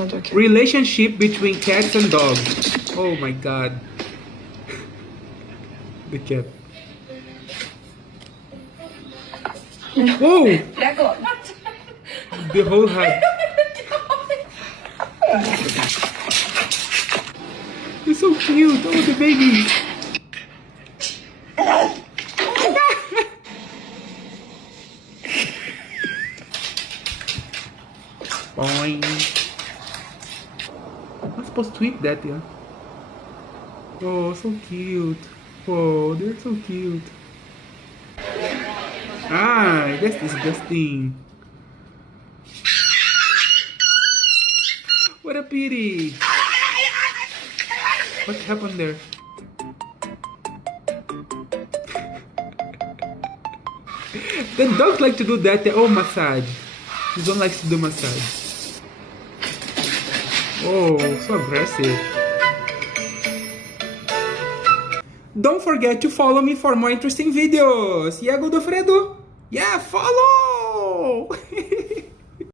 not joking. Relationship between cats and dogs. Oh my god. The cat. Whoa! The whole head. You're so cute. Oh, the baby. Boing. I'm not supposed to eat that, yeah. Oh, so cute. Oh, they're so cute. Ah, that's disgusting. What a pity. What happened there? The dogs like to do that. Oh, massage. This one likes to do massage. Oh, so aggressive. Don't forget to follow me for more interesting videos. Yeah, Godofredo? Yeah, follow!